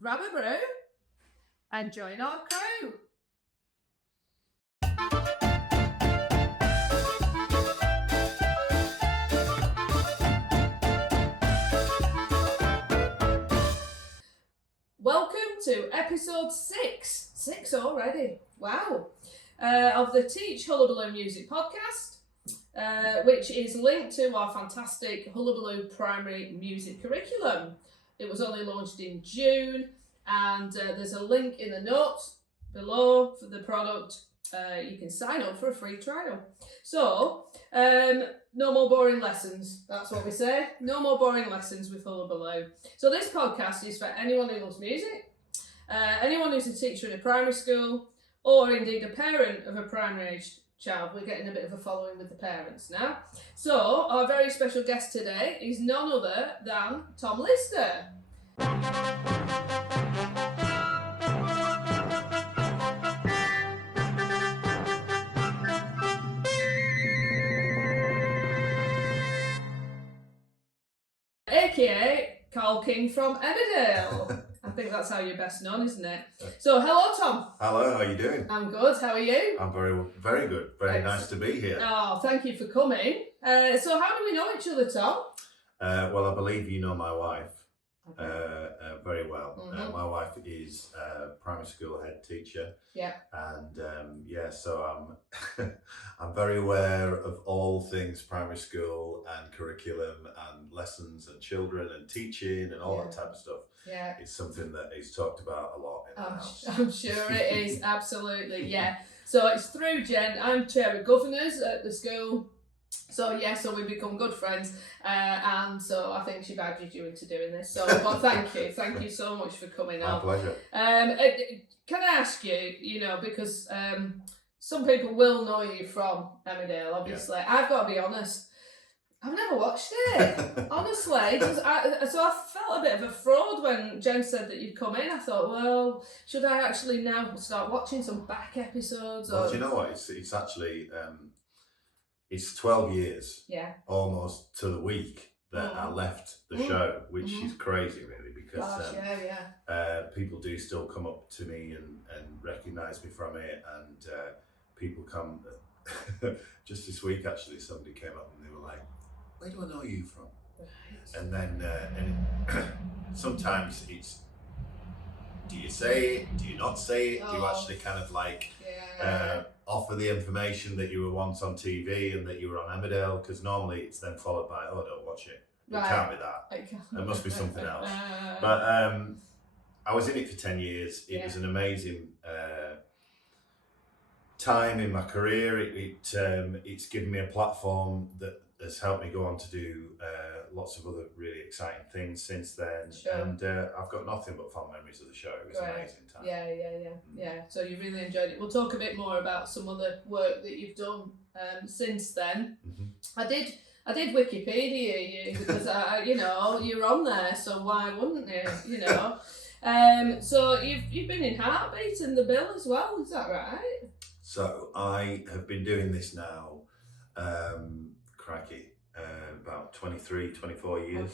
grab a brew and join our crew. Welcome to episode 6. 6 already. Wow. Of the Teach Hullabaloo Music Podcast, which is linked to our fantastic Hullabaloo primary music curriculum. It was only launched in June, and there's a link in the notes below for the product. You can sign up for a free trial. So, no more boring lessons. That's what we say. No more boring lessons with Hullabaloo. So this podcast is for anyone who loves music, anyone who's a teacher in a primary school, or indeed a parent of a primary age child. We're getting a bit of a following with the parents now. So our very special guest today is none other than Tom Lister. AKA Carl King from Emmerdale. I think that's how you're best known, isn't it? So, hello, Tom. Hello, how are you doing? I'm good. How are you? I'm very good. Very nice to be here. Oh, thank you for coming. So, how do we know each other, Tom? Well, I believe you know my wife very well. Mm-hmm. My wife is a primary school head teacher. Yeah. And so I'm very aware of all things primary school and curriculum and lessons and children and teaching and all that type of stuff. Yeah. It's something that is talked about a lot in the house. I'm sure it is, absolutely, yeah. So it's through Jen. I'm chair of governors at the school. So we become good friends, and so I think she badgered you into doing this. So, but thank you so much for coming on. My pleasure. Can I ask you, because some people will know you from Emmerdale, obviously. Yeah. I've got to be honest, I've never watched it, honestly. So I felt a bit of a fraud when Jen said that you'd come in. I thought, well, should I actually now start watching some back episodes? Well, do you know what? It's actually... It's 12 years, almost to the week, that I left the show, which is crazy, really, because people do still come up to me and recognise me from it, and people come. Just this week, actually, somebody came up and they were like, "Where do I know you from?" And then sometimes it's, do you say it? Do you not say it? Do you actually kind of like offer the information that you were once on TV and that you were on Emmerdale? Because normally it's then followed by, "Oh, don't watch it. It can't be that. There must be something else." But I was in it for 10 years. It was an amazing time in my career. It's given me a platform that has helped me go on to do lots of other really exciting things since then. Sure. And I've got nothing but fond memories of the show. It was an amazing time. Yeah. So you really enjoyed it. We'll talk a bit more about some other work that you've done since then. Mm-hmm. I did Wikipedia you because you're on there, so why wouldn't you? So you've been in Heartbeat and The Bill as well, is that right? So I have been doing this now, about 23, 24 years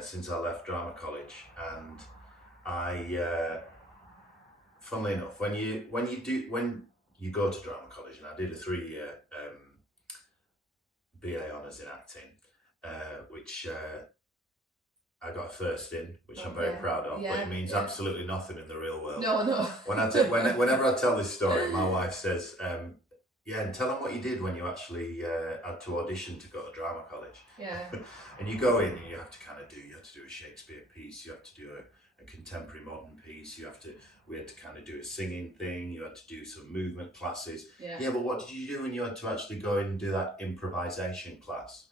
since I left drama college, and I, funnily enough, when you go to drama college, and I did a 3-year BA honours in acting, which I got a first in, which I'm very proud of, but it means absolutely nothing in the real world. No. Whenever I tell this story, my wife says, and tell them what you did when you actually had to audition to go to drama college. Yeah. And you go in and you have to do a Shakespeare piece, you have to do a contemporary modern piece, we had to kind of do a singing thing, you had to do some movement classes. Yeah, but what did you do when you had to actually go in and do that improvisation class?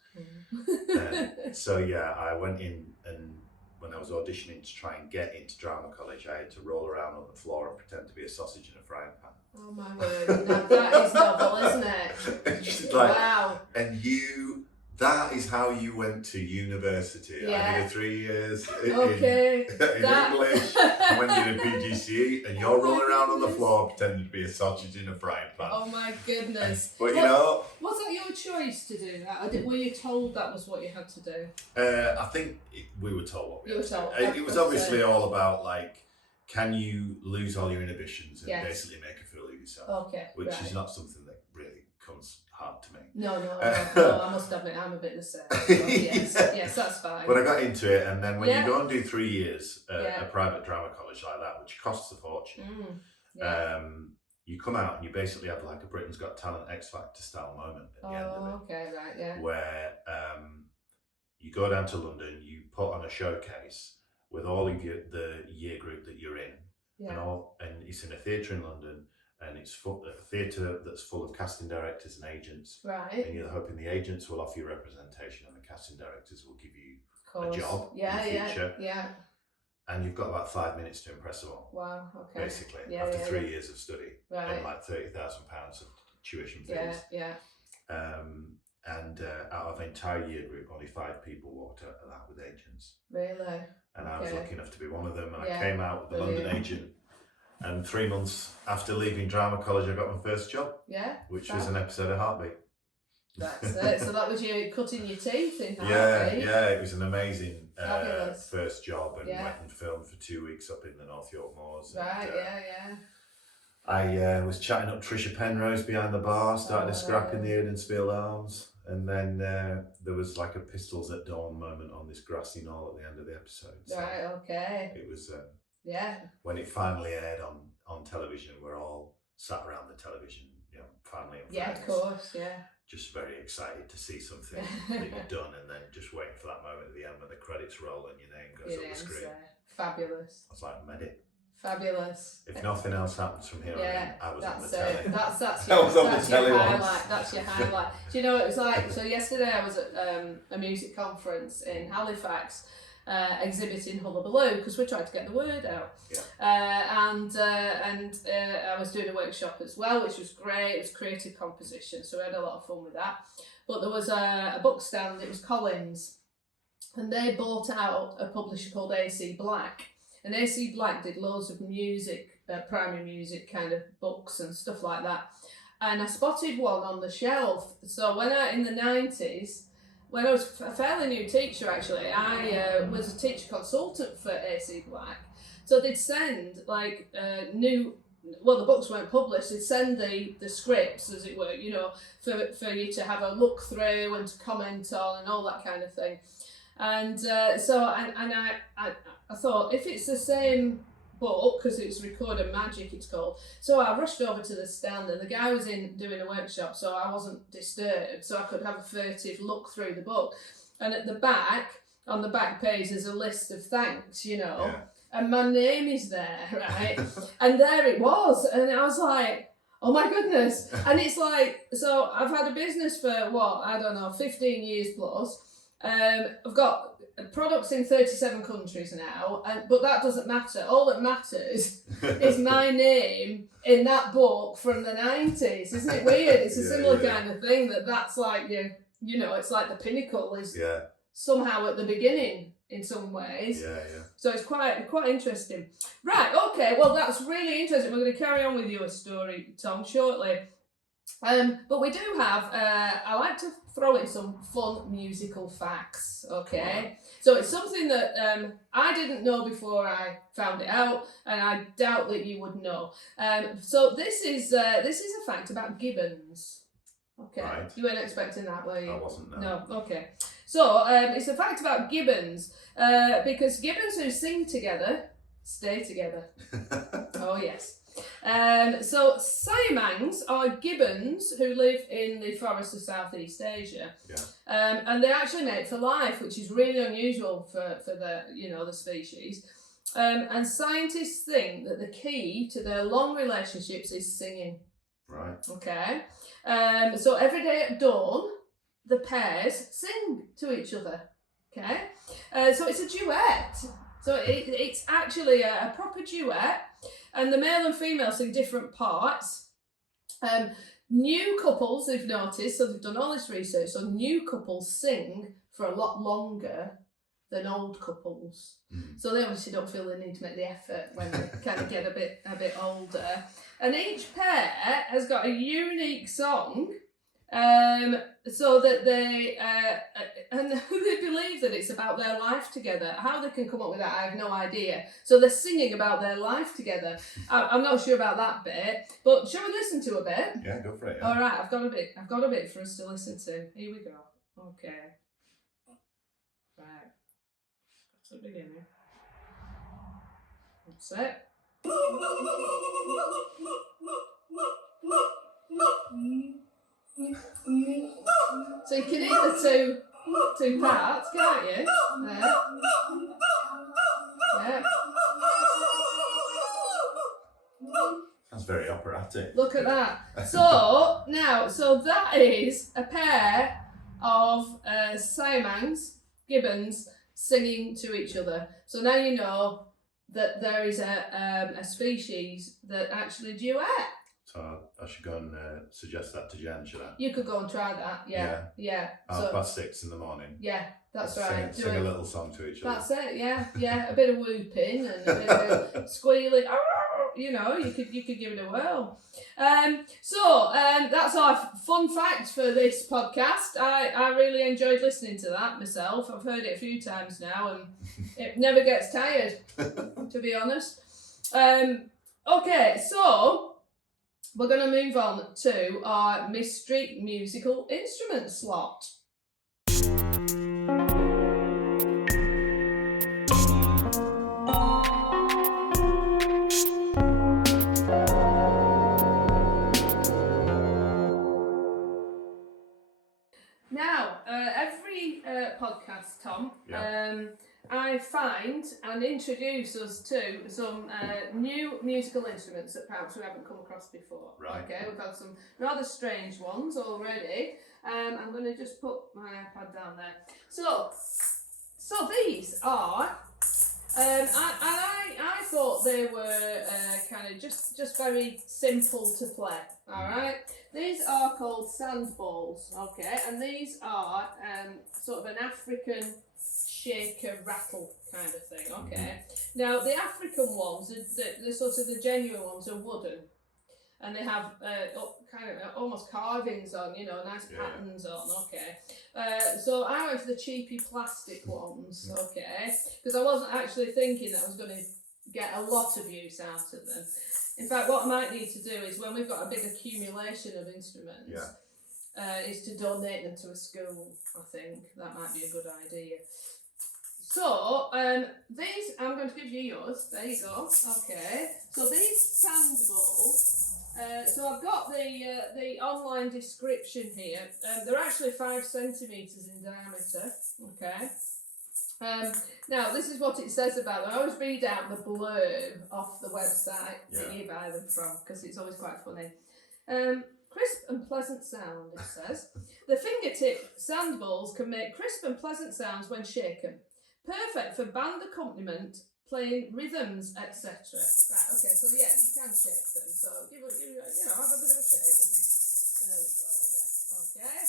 So I went in, and when I was auditioning to try and get into drama college, I had to roll around on the floor and pretend to be a sausage in a frying pan. Oh my word, now that is novel, isn't it? Wow. And you That is how you went to university. Yeah. I did 3 years in Okay. English. I went to the PGCE, and you're rolling around on the goodness. floor pretending to be a sausage in a frying pan. Oh my goodness. But you know, was that your choice to do that? Or were you told that was what you had to do? I think we were told what we You had were to told. do. It was obviously all about like, can you lose all your inhibitions and Yes. basically make a fool of yourself? Okay. Which right. is not something that really comes hard to me. No, I must admit, I'm a bit the same. So yes, that's fine. But I got into it, and then when Yeah. you go and do 3 years at Yeah. a private drama college like that, which costs a fortune, Yeah. you come out and you basically have like a Britain's Got Talent X Factor style moment at the end of it. Okay, right, yeah. Where you go down to London, you put on a showcase with all of the year group that you're in, Yeah. and it's in a theatre in London, and it's a theatre that's full of casting directors and agents. Right. And you're hoping the agents will offer you representation and the casting directors will give you Of course. a job in the future. Yeah. And you've got about 5 minutes to impress them all. Wow, okay. Basically, Yeah, after yeah, 3 years of study Right. and like £30,000 of tuition fees. Yeah. And out of an entire year group, only 5 people walked out of that with agents. Really? And I was lucky enough to be one of them. And Yeah. I came out with a London agent. And 3 months after leaving drama college, I got my first job. Yeah. Which was an episode of Heartbeat. That's it. So that was you cutting your teeth in Heartbeat. Yeah, it was an amazing Fabulous. first job, and went and filmed for 2 weeks up in the North York Moors. Right, and, I was chatting up Trisha Penrose behind the bar, starting to scrap in the Eden Arms, and then there was like a Pistols at Dawn moment on this grassy knoll at the end of the episode. So right, okay. it was when it finally aired on television, we're all sat around the television, family and friends. Yeah, of course, Just very excited to see something that you've done, and then just waiting for that moment at the end when the credits roll and your name goes on the screen. Fabulous. I was like, made it. Fabulous. If nothing else happens from here on in, I was on the telly. telly. That's I was on the telly your once. highlight. That's your highlight. Do you know, it was like, so yesterday I was at a music conference in Halifax, exhibiting Hullabaloo, because we're trying to get the word out. And I was doing a workshop as well, which was great. It was creative composition, so we had a lot of fun with that. But there was a book stand, it was Collins, and they bought out a publisher called AC Black. And AC Black did loads of music, primary music kind of books and stuff like that. And I spotted one on the shelf. So in the 90s, when I was a fairly new teacher actually, I was a teacher consultant for AC Black. So they'd send like the books weren't published, they'd send the scripts, as it were, for you to have a look through and to comment on and all that kind of thing. And I thought, if it's the same book, because it's Recorder Magic it's called, so I rushed over to the stand, and the guy was doing a workshop, so I wasn't disturbed, so I could have a furtive look through the book. And at the back, on the back page, there's a list of thanks, and my name is there, right? And there it was, and I was like, oh my goodness. And it's like, so I've had a business for 15 years plus. I've got products in 37 countries now, but that doesn't matter. All that matters is my name in that book from the 90s. Isn't it weird? It's a similar kind of thing that's like, it's like the pinnacle is somehow at the beginning in some ways. So it's quite interesting. Right, okay, well that's really interesting. We're going to carry on with your story, Tom, shortly. But we do have, I like to throw in some fun musical facts, okay? So it's something that I didn't know before I found it out, and I doubt that you would know. So this is a fact about gibbons. Okay, right. You weren't expecting that, were you? I wasn't, no. Okay. So it's a fact about gibbons, because gibbons who sing together stay together. Oh yes. So Siamangs are gibbons who live in the forests of Southeast Asia, and they actually mate for life, which is really unusual for the species. And scientists think that the key to their long relationships is singing. Right. Okay. So every day at dawn, the pairs sing to each other. Okay. So it's a duet. So it's actually a proper duet. And the male and female sing different parts. New couples, they've noticed, so they've done all this research, so new couples sing for a lot longer than old couples. So they obviously don't feel they need to make the effort when they kind of get a bit older. And each pair has got a unique song, so that they and they believe that it's about their life together. How they can come up with that, I have no idea. So they're singing about their life together. I'm not sure about that bit, but shall we listen to a bit? Yeah, go for it. Yeah. All right, I've got a bit for us to listen to. Here we go. Okay. Right. That's the beginning. That's it. So you can hear the two parts, can't you? There. Yeah. Sounds very operatic. Look at that. So that is a pair of Siamese gibbons singing to each other. So now you know that there is a species that actually duet. So I should go and suggest that to Jen, should I? You could go and try that. Yeah. 6:30 in the morning. Yeah, that's right. Sing a little song to each other. That's it. Yeah. A bit of whooping and a bit of squealing. You know, you could give it a whirl. So that's our fun fact for this podcast. I really enjoyed listening to that myself. I've heard it a few times now, and it never gets tired, to be honest. Okay, so we're going to move on to our mystery musical instrument slot. Now, every podcast, Tom, I find and introduce us to some new musical instruments that perhaps we haven't come across before. Right. Okay, we've had some rather strange ones already. I'm going to just put my iPad down there. So these are, I thought they were kind of just very simple to play. All right. These are called sandballs. Okay, and these are sort of an African shaker rattle kind of thing. Okay. Now the African ones, the sort of the genuine ones, are wooden, and they have kind of almost carvings on, nice patterns on. Okay. So I went for the cheapy plastic ones. Okay, because I wasn't actually thinking that I was going to get a lot of use out of them. In fact, what I might need to do is, when we've got a big accumulation of instruments, is to donate them to a school. I think that might be a good idea. So, these, I'm going to give you yours. There you go. Okay. So these sandballs, so I've got the online description here. They're actually 5 centimetres in diameter. Okay. Now, this is what it says about them. I always read out the blurb off the website that you buy them from, because it's always quite funny. Crisp and pleasant sound, it says. The fingertip sandballs can make crisp and pleasant sounds when shaken. Perfect for band accompaniment, playing rhythms, etc. Right, okay, so you can shake them. So give have a bit of a shake. There we go, okay.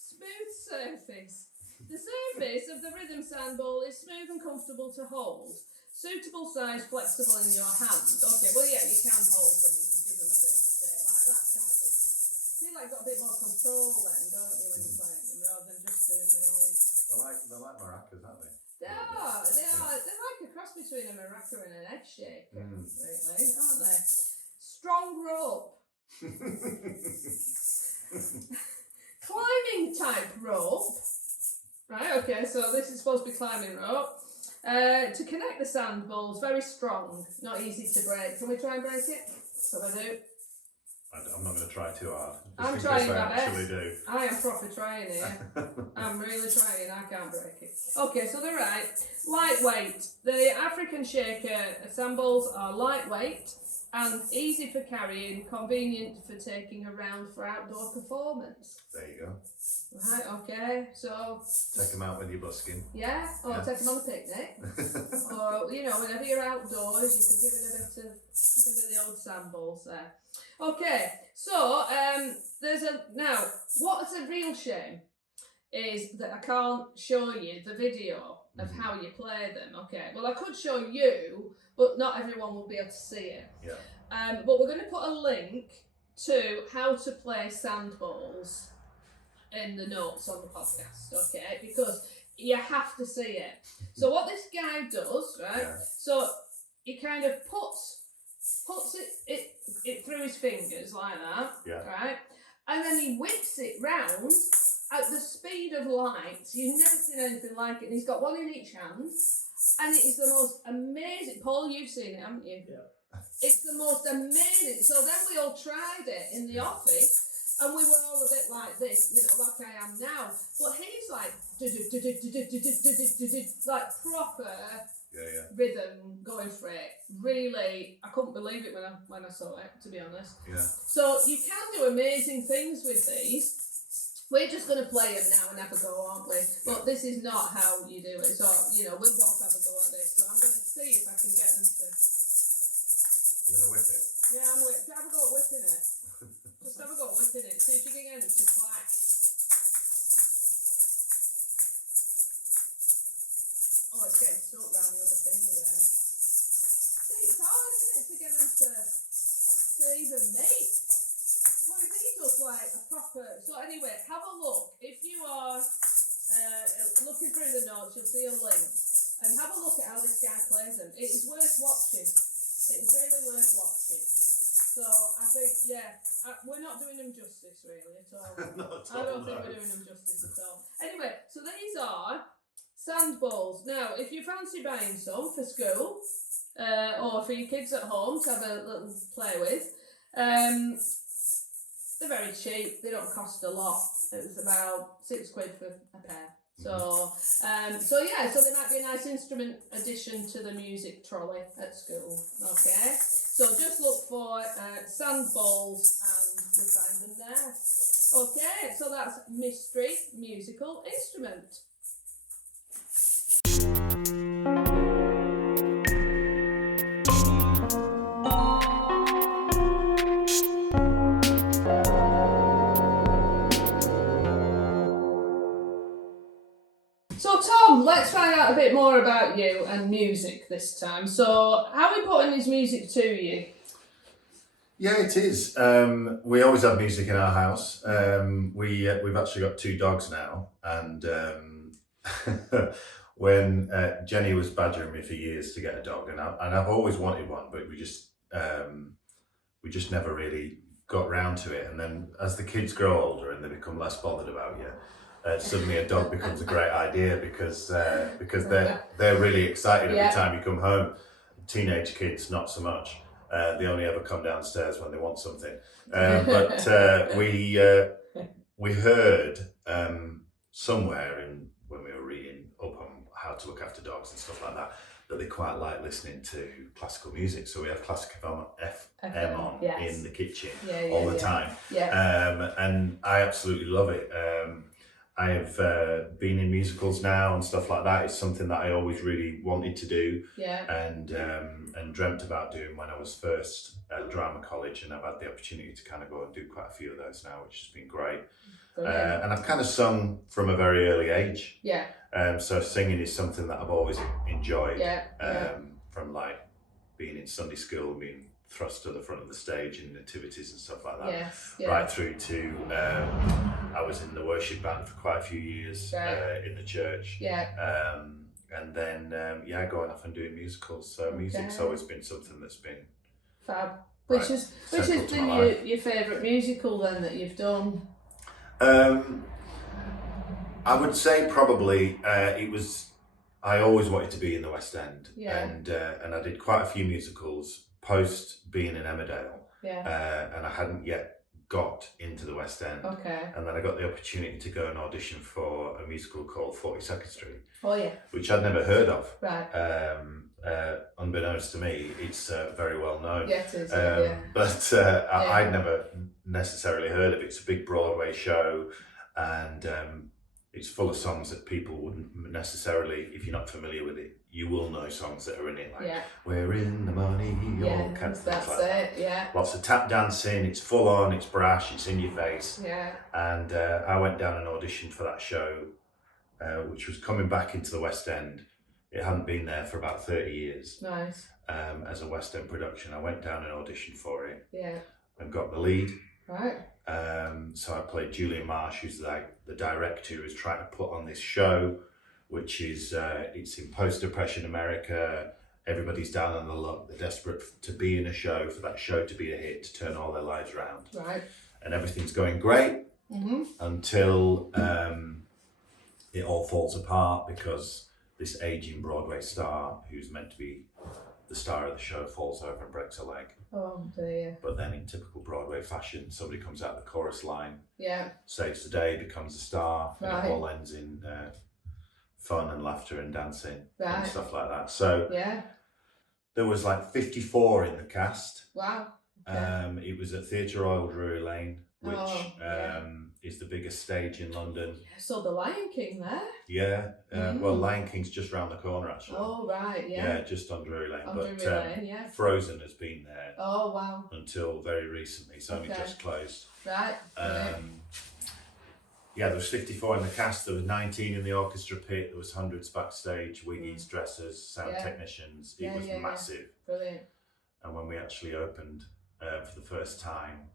Smooth surface. The surface of the rhythm sandball is smooth and comfortable to hold. Suitable size, flexible in your hand. Okay, well, you can hold them and give them a bit of a shake like that, can't you? Feel like you've got a bit more control then, don't you, when you're playing them, rather than just doing the old... They're like maracas, aren't they? They are. They're like a cross between a maraca and an egg shaker, really, aren't they? Strong rope. Climbing type rope. Right, okay, so this is supposed to be climbing rope. To connect the sandballs, very strong, not easy to break. Can we try and break it? So I do. I'm not going to try too hard. I'm trying my best. Do. I am proper trying here. I'm really trying. I can't break it. Okay, so they're right. Lightweight. The African shaker sandballs are lightweight and easy for carrying, convenient for taking around for outdoor performance. There you go. Right, okay, so... Take them out when you're busking. Yeah, or take them on a picnic. Or, whenever you're outdoors, you could give it a bit of the old sandballs there. Okay, so what is a real shame is that I can't show you the video of how you play them. Okay, well, I could show you, but not everyone will be able to see it. Yeah. But we're going to put a link to how to play sandballs in the notes on the podcast, okay? Because you have to see it. So what this guy does, right? Yeah. So he kind of puts it through his fingers like that, right? And then he whips it round at the speed of light. You've never seen anything like it. And he's got one in each hand, and it is the most amazing. Paul, you've seen it, haven't you? Yeah. It's the most amazing. So then we all tried it in the office, and we were all a bit like this, like I am now. But he's like, like proper rhythm going for it. Really, I couldn't believe it when I saw it, to be honest. Yeah. So you can do amazing things with these. We're just going to play them now and have a go, aren't we? But this is not how you do it. So, we'll both have a go at this. So I'm going to see if I can get them to... We're going to whip it? Yeah, have a go at whipping it. Just have a go at whipping it. See if you can get them to clack. Oh, it's getting stuck around the other finger there. See, it's hard, isn't it, to get them to even meet? Well, if he does like a proper... So anyway, have a look. If you are looking through the notes, you'll see a link. And have a look at how this guy plays them. It is worth watching. It is really worth watching. So I think, we're not doing them justice really at all. I don't think we're doing them justice at all. Anyway, so these are sandballs. Now, if you fancy buying some for school, or for your kids at home to have a little play with, they're very cheap. They don't cost a lot. It was about £6 for a pair. So they might be a nice instrument addition to the music trolley at school. Okay, so just look for sandballs and you'll find them there. Okay, so that's mystery musical instrument. So Tom, let's find out a bit more about you and music this time. So how important is music to you? Yeah, it is. We always have music in our house. We've actually got 2 dogs now, and when Jenny was badgering me for years to get a dog, and I've always wanted one, but we just never really got round to it. And then as the kids grow older and they become less bothered about you, suddenly a dog becomes a great idea because they're really excited every time you come home. Teenage kids, not so much. They only ever come downstairs when they want something. But we heard somewhere when we were reading up on how to look after dogs and stuff like that they quite like listening to classical music. So we have classic FM on in the kitchen all the time. Yeah. And I absolutely love it. I have been in musicals now and stuff like that. It's something that I always really wanted to do, and dreamt about doing when I was first at drama college, and I've had the opportunity to kind of go and do quite a few of those now, which has been great. And I've kind of sung from a very early age. Yeah. So singing is something that I've always enjoyed. From like being in Sunday school, being thrust to the front of the stage in nativities and stuff like that, right through to I was in the worship band for quite a few years in the church, and then going off and doing musicals. So music's always been something that's been fab. Which has been your favourite musical then that you've done? I would say probably it was. I always wanted to be in the West End, and I did quite a few musicals post being in Emmerdale, and I hadn't yet got into the West End. Okay. And then I got the opportunity to go and audition for a musical called 42nd Street. Oh yeah. Which I'd never heard of. Right. Unbeknownst to me, it's very well known. Yeah, it is. But I'd never necessarily heard of it. It's a big Broadway show, and it's full of songs that people wouldn't necessarily, if you're not familiar with it, you will know songs that are in it, like Yeah. We're in the Money, all kinds of things That's like it. that. Yeah. Lots of tap dancing, it's full on, it's brash, it's in your face. Yeah. And I went down and auditioned for that show, which was coming back into the West End. It hadn't been there for about 30 years. Nice. As a West End production. I went down and auditioned for it. Yeah. And got the lead. Right. So I played Julian Marsh, who's like the director who's trying to put on this show, which is it's in post-depression America. Everybody's down on the luck. They're desperate to be in a show, for that show to be a hit, to turn all their lives around. Right. And everything's going great until it all falls apart because this aging Broadway star, who's meant to be the star of the show, falls over and breaks a leg. Oh dear. But then in typical Broadway fashion, somebody comes out the chorus line, Yeah. saves the day, becomes a star, and Right. it all ends in fun and laughter and dancing Right. and stuff like that. So Yeah. there was like 54 in the cast. Wow. Okay. It was at Theatre Royal Drury Lane, which yeah. is the biggest stage in London. I saw the Lion King there. Yeah, well, Lion King's just round the corner actually. Oh right, yeah. Just on Drury Lane. On but Drury Lane, yeah. Frozen has been there Oh wow. until very recently. It's only just closed. Right. Yeah, there was 54 in the cast. There was 19 in the orchestra pit. There was hundreds backstage, wiggies, dressers, sound technicians. It was massive. Brilliant. And when we actually opened for the first time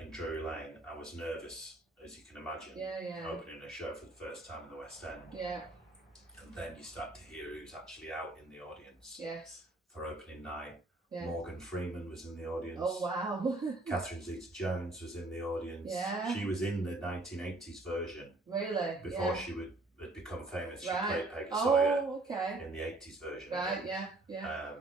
in Drury Lane, I was nervous, as you can imagine. Opening a show for the first time in the West End. Yeah. And then you start to hear who's actually out in the audience. Yes. For opening night. Yeah. Morgan Freeman was in the audience. Oh wow. Catherine Zeta-Jones was in the audience. Yeah. She was in the 1980s version. Really? Before she had become famous, she Right. played Peggy Sawyer okay. in the 80s version. Right, again. yeah.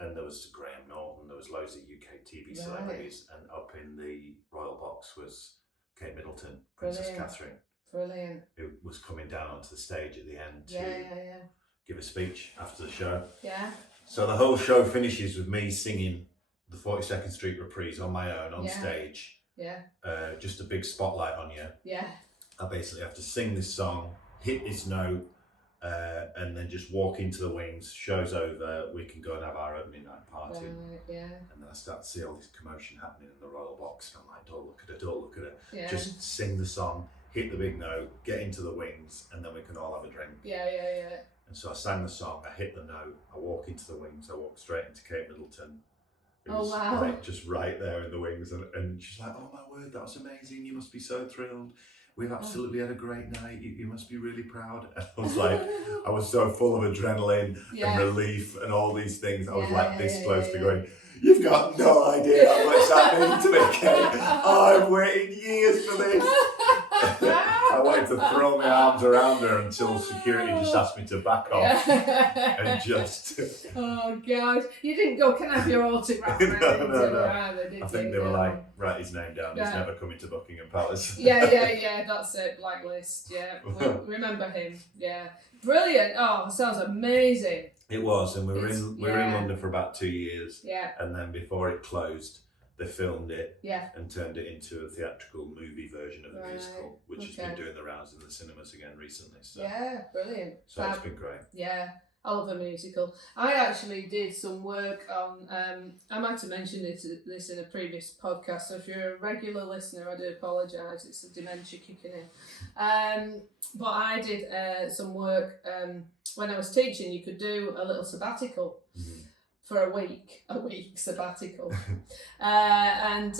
And there was Graham Norton, there was loads of UK TV celebrities, and up in the Royal Box was Kate Middleton, Princess Catherine. Brilliant. Who was coming down onto the stage at the end to Yeah. give a speech after the show. Yeah. So the whole show finishes with me singing the 42nd Street Reprise on my own on stage. Yeah. Just a big spotlight on you. Yeah. I basically have to sing this song, hit this note, and then just walk into the wings. Show's over, we can go and have our opening night party. Right, yeah. And then I start to see all this commotion happening in the Royal Box. And I'm like, don't look at it, don't look at it. Yeah. Just sing the song, hit the big note, get into the wings, and then we can all have a drink. Yeah. And so I sang the song, I hit the note, I walk into the wings, I walk straight into Kate Middleton. Who's like just right there in the wings, and she's like, oh my word, that was amazing, you must be so thrilled. We've absolutely had a great night, you must be really proud. And I was like, I was so full of adrenaline and relief and all these things. I was like this close to going, you've got no idea how much that means to me, Kate. I've waited years for this. I wanted to throw my arms around her until security just asked me to back off and just. Oh gosh, you didn't go, can I have your autograph? No. I think they were like, write his name down, he's never coming to Buckingham Palace. Yeah, that's it, blacklist, we remember him, Brilliant, oh, sounds amazing. It was, and we were in London for about 2 years. Yeah. And then before it closed, they filmed it and turned it into a theatrical movie version of the musical, which has been doing the rounds in the cinemas again recently. So. Yeah, brilliant. So it's been great. Yeah, I love a musical. I actually did some work on, I might have mentioned this in a previous podcast, so if you're a regular listener, I do apologise, it's the dementia kicking in. But I did some work, when I was teaching, you could do a little sabbatical. Mm-hmm. For a week sabbatical. There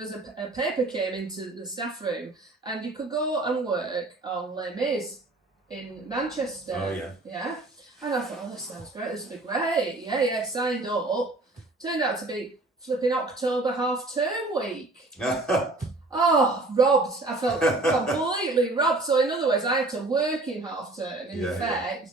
was a paper came into the staff room, and you could go and work on Les Mis in Manchester. Oh, yeah. Yeah. And I thought, oh, this sounds great, this would be great. Yeah, signed up. Turned out to be flipping October half-term week. Oh, robbed. I felt completely robbed. So in other words, I had to work in half-term, in effect.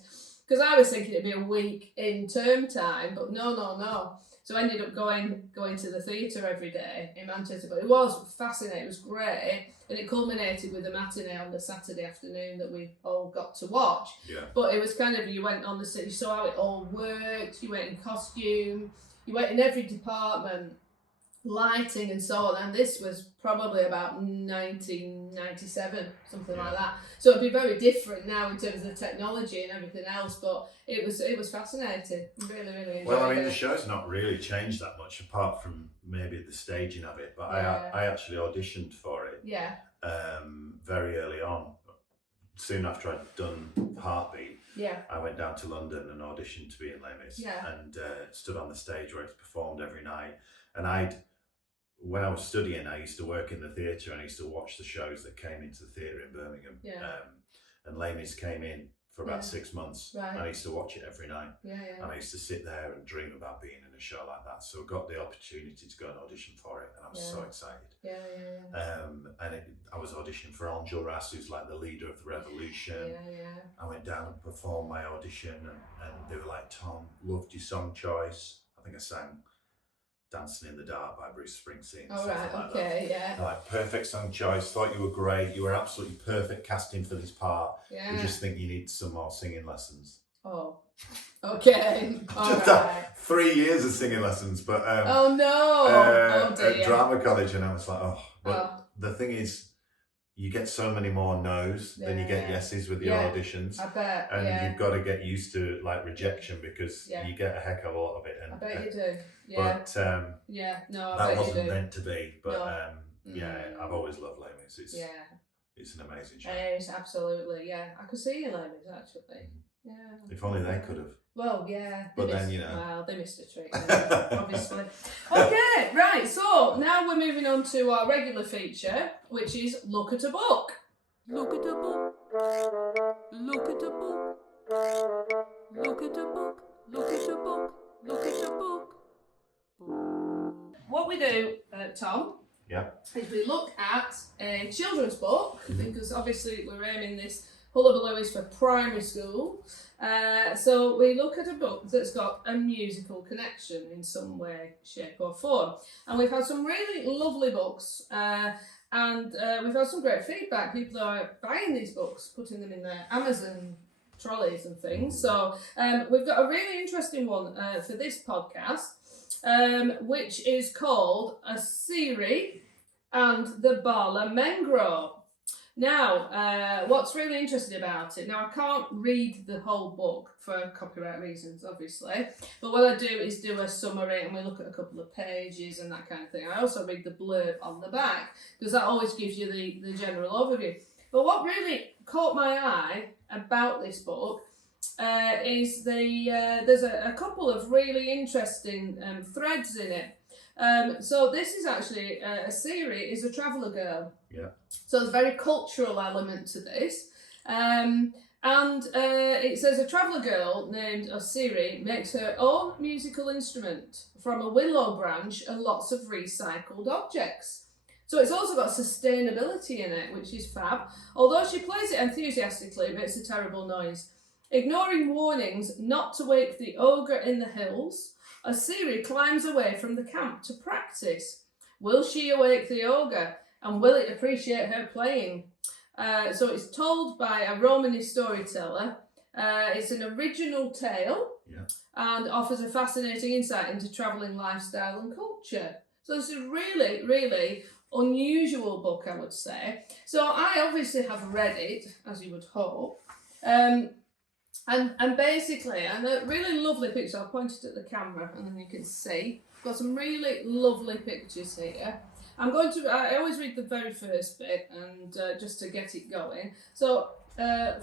Because I was thinking it'd be a week in term time, but no. So I ended up going to the theatre every day in Manchester. But it was fascinating, it was great. And it culminated with a matinee on the Saturday afternoon that we all got to watch. Yeah. But it was kind of, you went on the city, you saw how it all worked, you went in costume, you went in every department. lighting and so on, and this was probably about 1997, something like that. So it'd be very different now in terms of the technology and everything else, but it was fascinating. Really, really enjoyed Well, I mean, it. the show's not really changed that much apart from maybe the staging of it, but I actually auditioned for it. Yeah. Very early on, soon after I'd done Heartbeat. Yeah. I went down to London and auditioned to be in Les Mis, and stood on the stage where it's performed every night. And when I was studying, I used to work in the theatre and I used to watch the shows that came into the theatre in Birmingham. And Les Mis came in for about 6 months. Right. And I used to watch it every night. And I used to sit there and dream about being in a show like that. So I got the opportunity to go and audition for it, and I was so excited. I was auditioning for Enjolras, who's like the leader of the revolution. I went down and performed my audition, and they were like, "Tom, loved your song choice." I think I sang Dancing in the Dark by Bruce Springsteen. Oh, right, okay, They're like, perfect song choice, thought you were great, you were absolutely perfect casting for this part. We just think you need some more singing lessons. Oh, okay. Just 3 years of singing lessons, but oh no, at drama college, and I was like, the thing is, you get so many more no's than you get yeses with your auditions. I bet. And you've got to get used to like rejection, because you get a heck of a lot of it. And, I bet you do. But that wasn't meant to be. But I've always loved Les Mis. It's an amazing show. It is, absolutely. Yeah, I could see you Les Mis actually. Yeah. If only they could have. Well, yeah. But then, you know. Well, they missed a trick, obviously. Okay, right. So now we're moving on to our regular feature, which is Look at a Book. Look at a book. Look at a book. Look at a book. Look at a book. Look at a book. What we do, Tom, is we look at a children's book, because obviously we're aiming this Hullabaloo is for primary school. So we look at a book that's got a musical connection in some way, shape or form. And we've had some really lovely books, and we've had some great feedback. People are buying these books, putting them in their Amazon trolleys and things. So we've got a really interesting one for this podcast, which is called Asiri and the Bala Mengro. Now, what's really interesting about it, now I can't read the whole book for copyright reasons, obviously, but what I do is do a summary and we look at a couple of pages and that kind of thing. I also read the blurb on the back, because that always gives you the general overview. But what really caught my eye about this book is there's a couple of really interesting threads in it. So this is actually Asiri is a traveller girl. Yeah. So there's a very cultural element to this. And it says a traveller girl named Asiri makes her own musical instrument from a willow branch and lots of recycled objects. So it's also got sustainability in it, which is fab. Although she plays it enthusiastically, it makes a terrible noise. Ignoring warnings not to wake the ogre in the hills, Asiri climbs away from the camp to practice. Will she awake the ogre? And will it appreciate her playing? So it's told by a Romanist storyteller. It's an original tale and offers a fascinating insight into travelling lifestyle and culture. So it's a really, really unusual book, I would say. So I obviously have read it, as you would hope. And basically, and a really lovely picture. I'll point it at the camera and then you can see. Got some really lovely pictures here. I always read the very first bit, and just to get it going. So,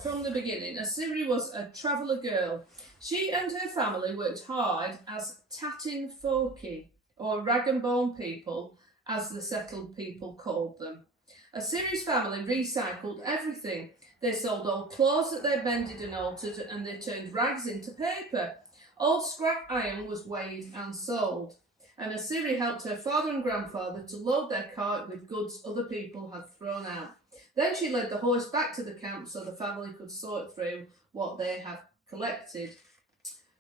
from the beginning, Asiri was a traveller girl. She and her family worked hard as tatting folkie, or rag and bone people, as the settled people called them. Asiri's family recycled everything. They sold old clothes that they mended and altered, and they turned rags into paper. Old scrap iron was weighed and sold. And Asiri helped her father and grandfather to load their cart with goods other people had thrown out. Then she led the horse back to the camp so the family could sort through what they had collected.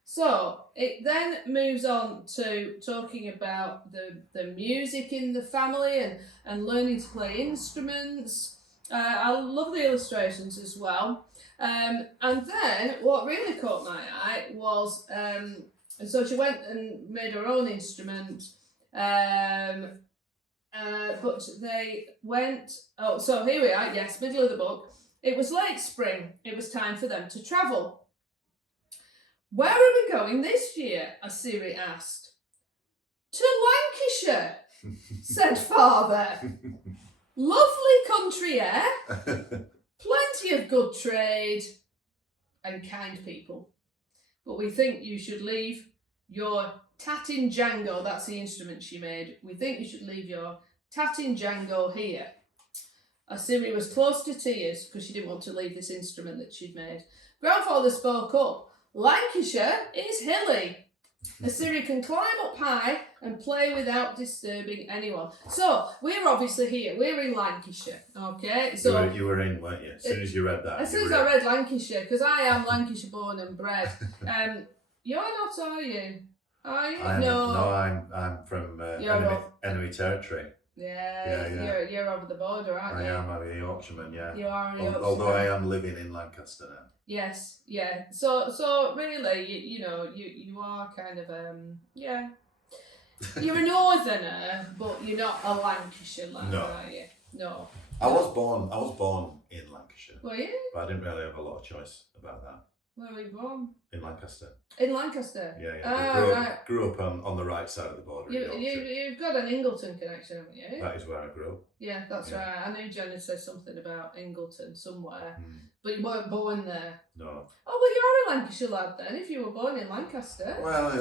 So it then moves on to talking about the music in the family and learning to play instruments. I love the illustrations as well. And then what really caught my eye was... so she went and made her own instrument, But they went. Oh, so here we are. Yes, middle of the book. It was late spring. It was time for them to travel. Where are we going this year? Asiri asked. To Lancashire, said father. Lovely country air, plenty of good trade, and kind people. But we think you should leave your Tatin Django, that's the instrument she made. We think you should leave your Tatin Django here. Asiri was close to tears because she didn't want to leave this instrument that she'd made. Grandfather spoke up. Lancashire is hilly. Asiri can climb up high and play without disturbing anyone. So we're obviously here. We're in Lancashire, okay? So you were in, weren't you? As soon as you read that. As soon as I read Lancashire, because I am Lancashire born and bred. You're not, are you? Are you? I'm from enemy territory. Yeah. You're over the border, aren't you? I am. I'm a Yorkshireman. Yeah. You are a Yorkshireman. Although I am living in Lancaster now. Yes, yeah. So really, you are kind of you're a northerner, but you're not a Lancashire lad, are you? No. I was born in Lancashire. Were you? But I didn't really have a lot of choice about that. Where were you born? In Lancaster. In Lancaster? Yeah. Grew up on the right side of the border. You've got an Ingleton connection, haven't you? That is where I grew up. Yeah, that's right. I knew Jenny said something about Ingleton somewhere, but you weren't born there. No. Oh, well, you're a Lancashire lad then, if you were born in Lancaster. Well, I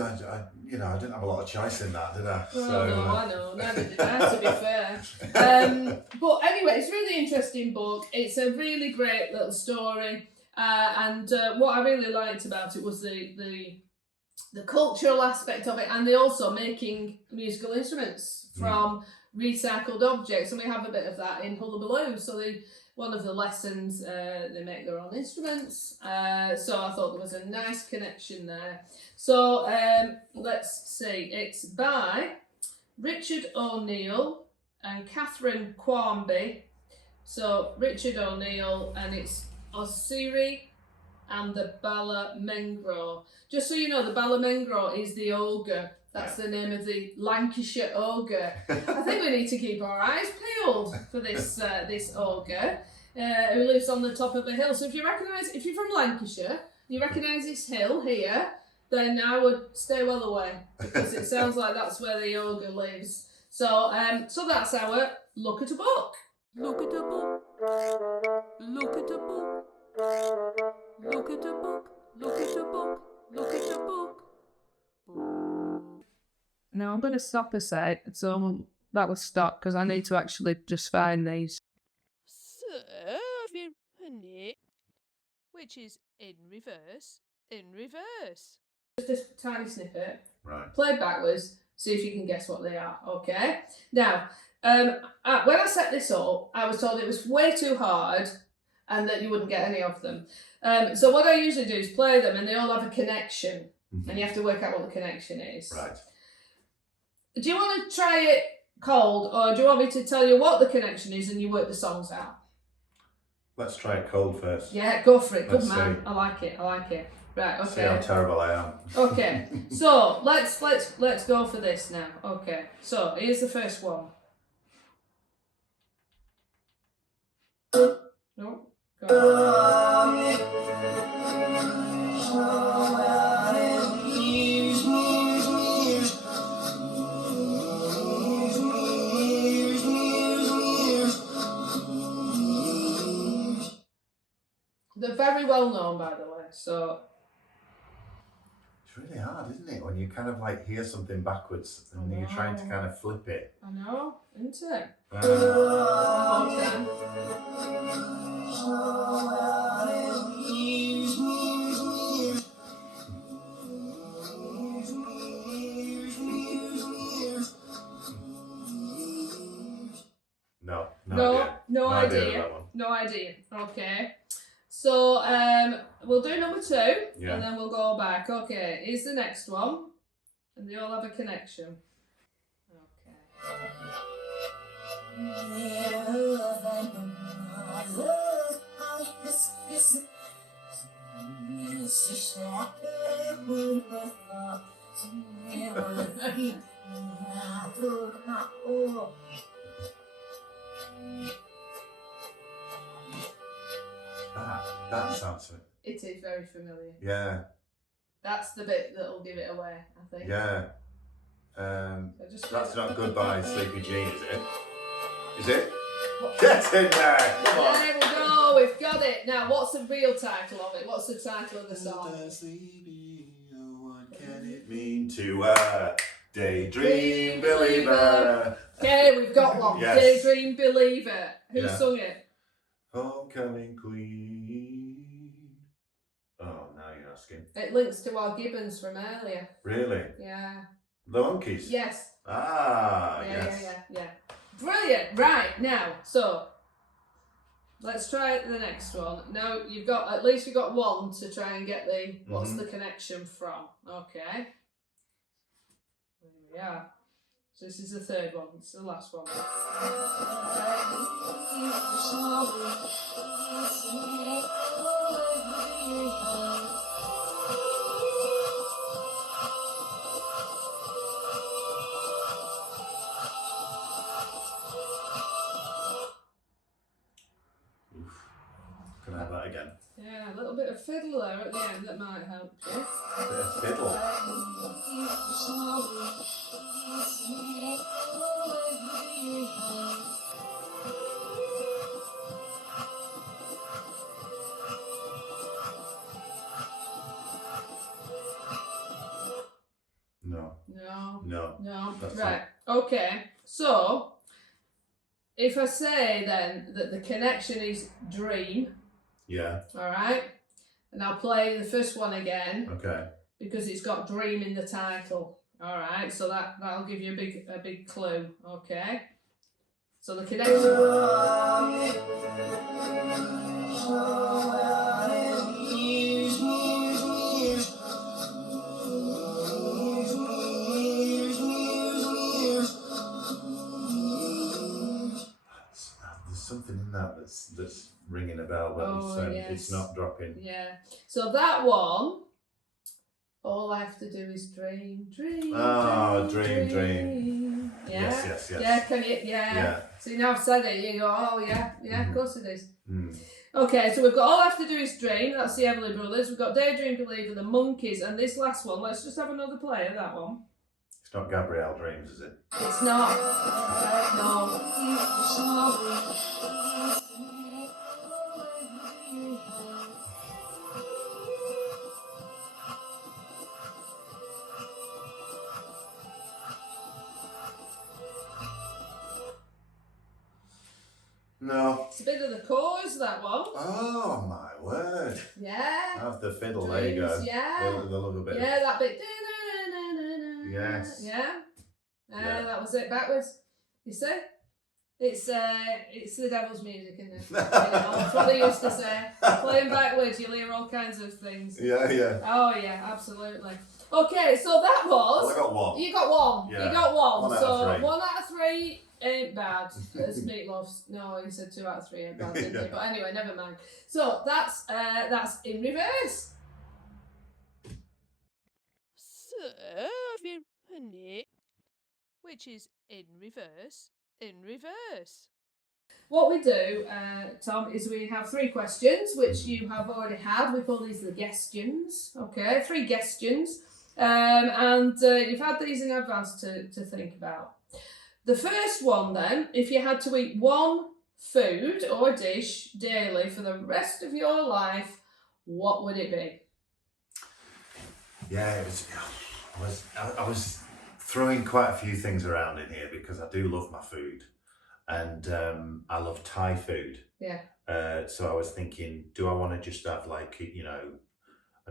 didn't have a lot of choice in that, did I? Well, I know. Neither did I, to be fair. But anyway, it's a really interesting book. It's a really great little story. And what I really liked about it was the cultural aspect of it, and they also making musical instruments from recycled objects, and we have a bit of that in Hullabaloo. So one of the lessons they make their own instruments. So I thought there was a nice connection there. So let's see, it's by Richard O'Neill and Catherine Quarmby. So Richard O'Neill, and it's Asiri and the Balamengro. Just so you know, the Balamengro is the ogre. That's the name of the Lancashire ogre. I think we need to keep our eyes peeled for this this ogre who lives on the top of a hill. So if you're from Lancashire, you recognise this hill here, then I would stay well away, because it sounds like that's where the ogre lives. So that's our look at a book. Look at a book. Look at a book. Look at a book. Look at a book. Look at a book. Now I'm going to stop a sec. So that was stopped because I need to actually just find these. Honey, which is in reverse. In reverse. Just a tiny snippet. Right. Play backwards. See if you can guess what they are. Okay. Now, when I set this up, I was told it was way too hard and that you wouldn't get any of them. So what I usually do is play them, and they all have a connection, and you have to work out what the connection is. Right. Do you want to try it cold, or do you want me to tell you what the connection is and you work the songs out? Let's try it cold first. Yeah, go for it. Good Let's man. see. I like it. Right, okay. See how terrible I am. Okay, so let's go for this now. Okay, so here's the first one. No, go. They're very well known, by the way. So it's really hard, isn't it, when you kind of like hear something backwards and you're trying to kind of flip it. I know, isn't it? One more time. No idea. No idea. Okay. So we'll do number 2, and then we'll go back. Okay, here's the next one, and they all have a connection. Okay. That sounds familiar. It is very familiar. Yeah. That's the bit that'll give it away, I think. Yeah. That's not Goodbye Sleepy Jean, is it? Is it? Get in there! Come on. There we go, we've got it. Now, what's the real title of it? What's the title of the song? What can it mean to a daydream believer? Okay, we've got one. Yes. Daydream Believer. Who sung it? Homecoming Queen. Oh, now you're asking. It links to our Gibbons from earlier. Really? Yeah. The Monkeys? Yes. Yes. Yeah. Brilliant. Right, now, so let's try the next one. Now you've got one to try and get the what's the connection from. Okay. There we are. So this is the third one. It's the last one. Can I have that again? Yeah, a little bit of fiddle there at the end that might help you. A bit of fiddle. No. That's Right. Okay. So, if I say then that the connection is dream. Yeah. All right. And I'll play the first one again. Okay. Because it's got dream in the title. All right. So that'll give you a big clue. Okay. So the connection. Something in that that's ringing a bell, but it's not dropping. Yeah. So that one, all I have to do is dream. Oh, dream. Yeah. Yes. Yeah, can you? Yeah. See, now I've said it, you go, oh yeah, of course it is. Okay, so we've got All I Have to Do Is Dream, that's the Everly Brothers. We've got Daydream Believer, the Monkeys, and this last one, let's just have another play of that one. It's not Gabrielle Dreams, is it? It's not. No. No. It's a bit of the chorus, that one. Oh my word. Yeah. That's the fiddle, Dreams, there you go. Yeah. The little bit. Yeah, that bit. Yes. Yeah. That was it backwards. You see? It's the devil's music, isn't it? That's what they used to say. Playing backwards, you'll hear all kinds of things. Yeah. Oh yeah, absolutely. Okay, so that was. Well, I got one. You got one. Yeah. You got one. 1 out of 3. 1 out of 3 ain't bad. As Meatloaf's. No, he said 2 out of 3 ain't bad, didn't he? But anyway, never mind. So that's in reverse. Which is in reverse. What we do, Tom, is we have 3 questions, which you have already had. We call these the guestions. Okay, 3 guestions. And you've had these in advance to think about. The first one then, if you had to eat one food or dish daily for the rest of your life, what would it be? Yeah, I was throwing quite a few things around in here because I do love my food, and I love Thai food. Yeah. So I was thinking, do I want to just have I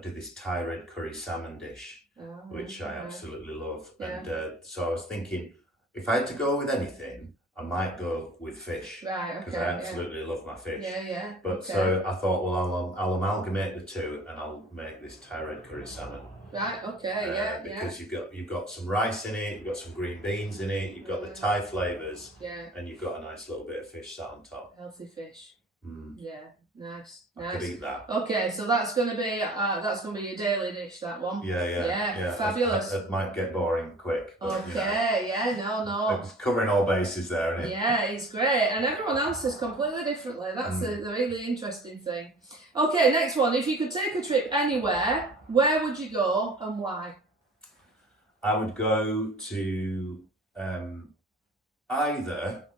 do this Thai red curry salmon dish, which I absolutely love. Yeah. And so I was thinking, if I had to go with anything, I might go with fish. Right, okay. Because I absolutely love my fish. Yeah. But okay. so I thought, well, I'll amalgamate the two, and I'll make this Thai red curry salmon. Right, okay, because you've got some rice in it, you've got some green beans in it, you've got the Thai flavours, and you've got a nice little bit of fish sat on top. Healthy fish. Yeah, nice. I could eat that. Okay, so that's gonna be your daily dish. That one. Yeah. Fabulous. It might get boring quick. But, okay. No. It's covering all bases there, isn't it? Yeah, it's great, and everyone answers completely differently. That's the really interesting thing. Okay, next one. If you could take a trip anywhere, where would you go and why? I would go to either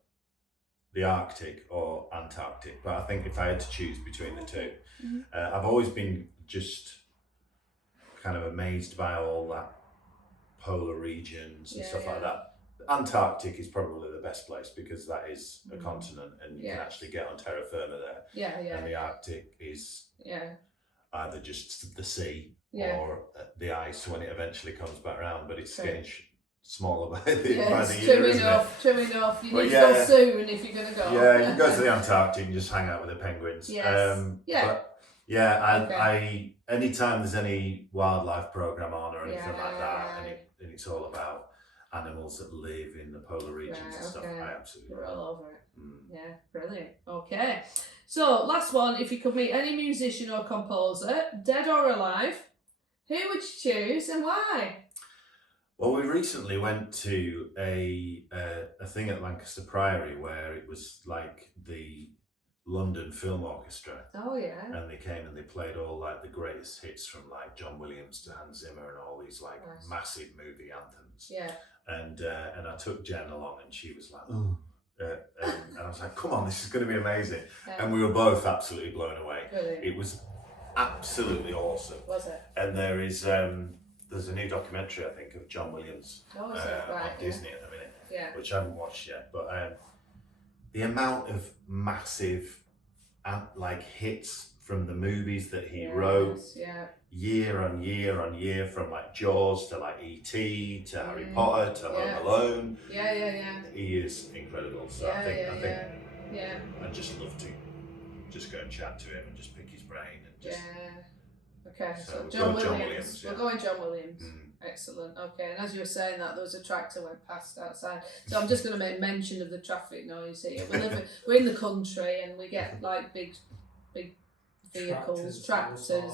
the Arctic or Antarctic, but I think if I had to choose between the two, I've always been just kind of amazed by all that polar regions and stuff like that. Antarctic is probably the best place because that is a continent and you can actually get on terra firma there. And the Arctic is either just the sea or the ice when it eventually comes back around, but it's getting smaller by the year, true enough. You need to go soon if you're going to go. Yeah, you can go to the Antarctic and just hang out with the penguins. I anytime there's any wildlife program on or anything like that, and it's all about animals that live in the polar regions and stuff, I absolutely we're all over it. Yeah, brilliant. Okay, so last one. If you could meet any musician or composer, dead or alive, who would you choose and why? Well, we recently went to a thing at Lancaster Priory where it was like the London Film Orchestra. Oh yeah. And they came and they played all like the greatest hits from like John Williams to Hans Zimmer and all these like massive movie anthems. Yeah. And I took Jen along and she was like, oh. And I was like, come on, this is going to be amazing. And we were both absolutely blown away. Brilliant. It was absolutely awesome. Was it? And there's a new documentary, I think, of John Williams on Disney at the minute, which I haven't watched yet. But the amount of massive like hits from the movies that he wrote year on year on year, from like Jaws to like E.T. to Harry Potter to Home Alone. He is incredible. So I think I'd just love to just go and chat to him and just pick his brain and just. Okay, so John Williams. We're going John Williams. Excellent. Okay, and as you were saying that, there was a tractor went past outside. So I'm just going to make mention of the traffic noise here. We're in the country and we get like big vehicles, tractors and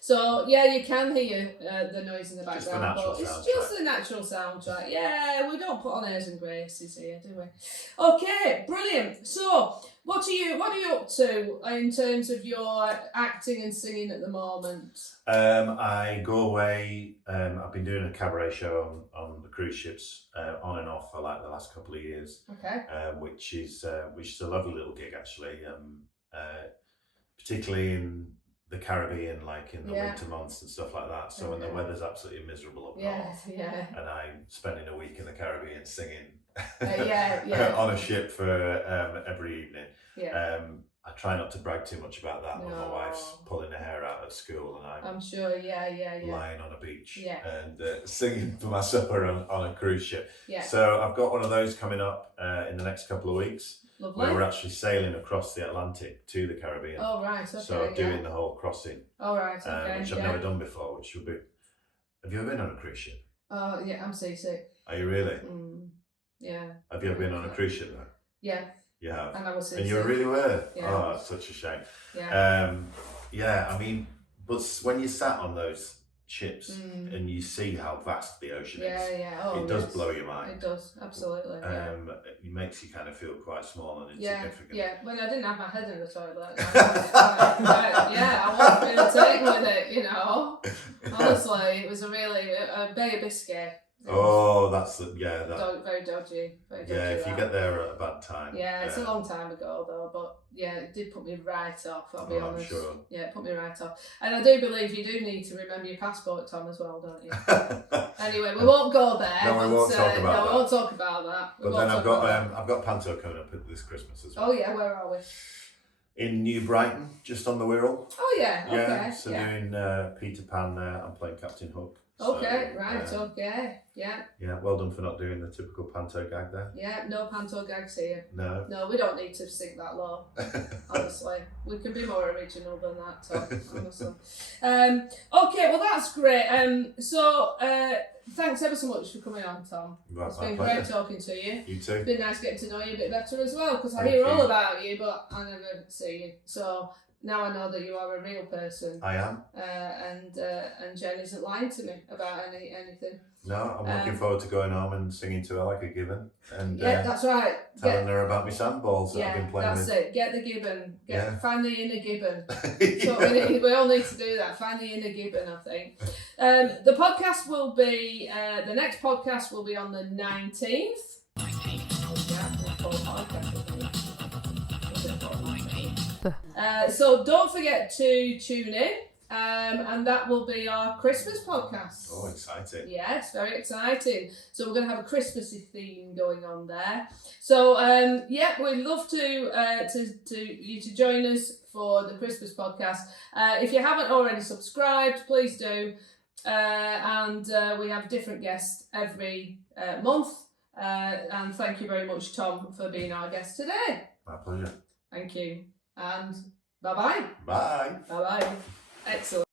So you can hear the noise in the background, but it's just the natural soundtrack. Yeah, we don't put on airs and graces here, do we? Okay, brilliant. So what are you up to in terms of your acting and singing at the moment? I go away. I've been doing a cabaret show on the cruise ships on and off for like the last couple of years. Okay. Which is a lovely little gig actually. Particularly in the Caribbean, like in the winter months and stuff like that. So when the weather's absolutely miserable up north, and I'm spending a week in the Caribbean singing on a ship for every evening. I try not to brag too much about that, but my wife's pulling her hair out at school, and I'm sure, lying on a beach and singing for my supper on a cruise ship. So I've got one of those coming up in the next couple of weeks. Lovely. Where we're actually sailing across the Atlantic to the Caribbean. Oh right, okay. So doing the whole crossing. Oh right, okay. Which I've never done before, which will be. Have you ever been on a cruise ship? Oh yeah, I'm seasick. Are you really? Yeah. Have you ever been on a cruise ship though? Yeah. You have. And I was seasick. And you really were? Yeah. Oh, that's such a shame. Yeah. I mean, but when you sat on those ships and you see how vast the ocean is, it does blow your mind. It does, absolutely. It makes you kind of feel quite small and insignificant. Yeah, when I didn't have my head in the toilet. I wasn't going to take with it, you know. Honestly, it was a Bay of Biscay. Oh, that's very dodgy. If you get there at a bad time. Yeah, it's a long time ago though, but it did put me right off, I'll be honest. I'm sure. Yeah, it put me right off. And I do believe you do need to remember your passport, Tom, as well, don't you? Anyway, we won't go there. No, we won't talk about that. We won't talk about that. But then I've got Panto coming up this Christmas as well. Oh yeah, where are we? In New Brighton, just on the Wirral. Oh yeah, okay. So doing Peter Pan there, I'm playing Captain Hook. Okay, right, okay, yeah. Yeah, well done for not doing the typical panto gag there. Yeah, no panto gags here. No. No, we don't need to sink that low, honestly. We can be more original than that, Tom, honestly. Okay, well that's great. Thanks ever so much for coming on, Tom. Right, it's been great talking to you. You too. It's been nice getting to know you a bit better as well, because I hear all about you, but I never see you. So now I know that you are a real person. I am. And Jen isn't lying to me about anything. No, I'm looking forward to going home and singing to her like a gibbon. And yeah, that's right. Telling her about my sandballs that I've been playing that's with. it. Get the gibbon. Find the inner gibbon. Yeah. So we all need to do that. Find the inner gibbon, I think. The podcast will be, the next podcast will be on the 19th. So don't forget to tune in. And that will be our Christmas podcast. Oh, exciting. Yes, very exciting. So we're going to have a Christmassy theme going on there. So, we'd love to you to join us for the Christmas podcast. If you haven't already subscribed, please do. And we have different guests every month. And thank you very much, Tom, for being our guest today. My pleasure. Thank you. And bye-bye. Bye. Bye-bye. Excellent.